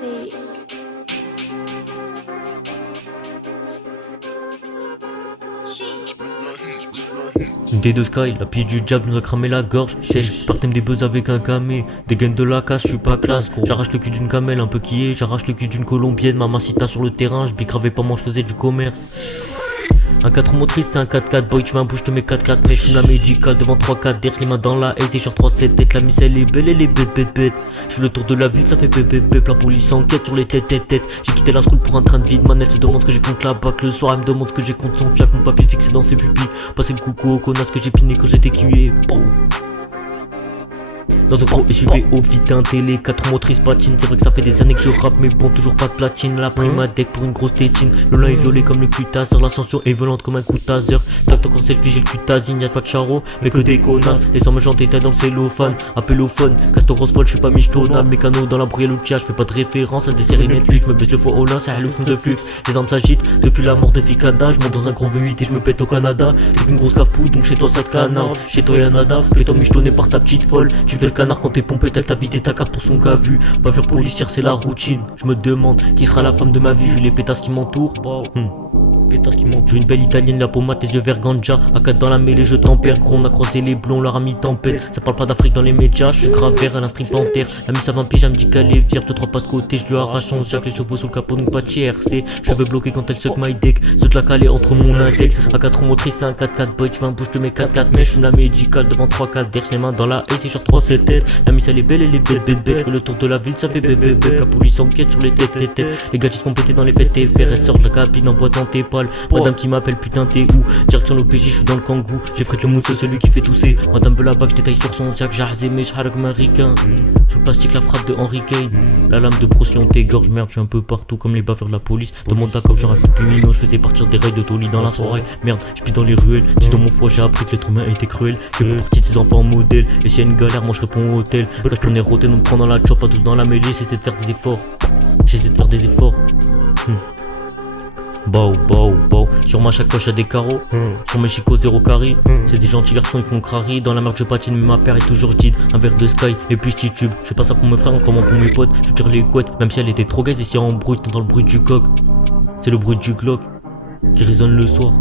c'est... Une D2 Sky, la piste du diable nous a cramé la gorge. Sèche, partem des buzz avec un camé. Des gaines de la casse, je suis pas classe. J'arrache le cul d'une camelle un peu qui est. J'arrache le cul d'une colombienne. Mamacita sur le terrain, je bicravais pas moi, je faisais du commerce. Un 4 motrice, c'est un 4x4, boy tu vas un bouche, je te mets 4x4. Mais je suis la médicale devant 3-4 derrière les mains dans la haie. Et sur 3-7 têtes, la miss elle est belle, elle est bête. Je fais le tour de la ville, ça fait bébé. La police enquête sur les têtes. J'ai quitté la school pour un train de vide, man. Elle se demande ce que j'ai contre la bac. Le soir, elle me demande ce que j'ai contre son fiac. Mon papier fixé dans ses pupilles. Passer le coucou au connasse que j'ai piné quand j'étais cué. Dans un gros SUV au vite un télé, 4 motrices patine. C'est vrai que ça fait des années que je rappe, mais bon, toujours pas de platine. La prime à deck pour une grosse tétine. Le lin est violet comme le cutasser. L'ascension est violente comme un coup de taser. Tac toc en selfie, j'ai le cutazine. Y'a pas de charo, mais que des connasses. Les sans me janter tête dans le cellophane. Appel au phone, Castor grosse folle, je suis pas michetonnable. Mécano dans la brouille Lucia, je fais pas de référence à des séries Netflix. Me baisse le foie au lin, c'est Hello the Flux. Les armes s'agitent depuis la mort de Ficada. Je monte dans un grand V8 et je me pète au Canada. T'es une grosse cave pouille, donc chez toi ça te canard. Chez toi y'a nada, fais-toi michetonner par ta petite folle. Tu fais le canard quand t'es pompé. T'as vidé ta carte pour son cas vu. Pas faire policière c'est la routine. Je me demande qui sera la femme de ma vie vu les pétasses qui m'entourent. Pétasses qui m'entourent. J'ai une belle italienne, la pommade, tes yeux verts ganja. A4 dans la mêlée, je tempère. Gros, on a croisé les blonds, leur a mis tempête. Ça parle pas d'Afrique dans les médias. Je suis grave vert, elle a un string panthère. La mise à 20 pieds, elle me dit qu'elle est vierge. 2-3 pas de côté, je lui arrache son jack. Les chevaux sous le capot, donc pas de TRC. Je veux bloquer quand elle suck my deck. Saute la calée entre mon index. A4 motrice, c'est un 4x4 boy. Tu vas un bouche, je te mets 4x4. Mais je suis la médicale devant 3-4 derrière les mains dans la haie. C'est genre 3-7 têtes. La mise elle est belle, elle est bête. Je fais le tour de la ville, ça fait bébé. La police enquête sur les têtes. Les gars qui se font péter dans les fêtes et faire. Elle sort de la cabine en boîte en tépale. Madame qui m'appelle, putain t'es où? Direction l'OPJ, je suis dans le kangou. J'ai frette le mousseux, celui qui fait tousser. Madame veut la bague, je détaille sur son sac. J'ai mes j'harag américain. Sous le plastique, la frappe de Henry Kane. La lame de Brossion t'égorge, merde, je suis un peu partout comme les baffeurs de la police. Demande ta coffre, j'en rêve depuis Mino. Je faisais partir des raids de Toli dans la soirée. Merde, je pisse dans les ruelles. Dis dans mon foie, j'ai appris que l'être humain était cruel. J'ai pas partie de ces enfants modèles. Et s'il y a une galère, moi je réponds au hôtel. Là je tournais roté, on me prend dans la chop, pas tous dans la mêlée. J'essaie de faire des efforts. Bow. Sur ma chacoche y'a des carreaux. Sur mes chicots 0 carré. C'est des gentils garçons, ils font crari. Dans la marque je patine, mais ma paire est toujours guide. Un verre de Sky et puis je tube. Je fais pas ça pour mes frères, comment pour mes potes. Je tire les couettes, même si elle était trop gaze. Et si elle embrouille, t'entends le bruit du coq. C'est le bruit du Glock qui résonne le soir.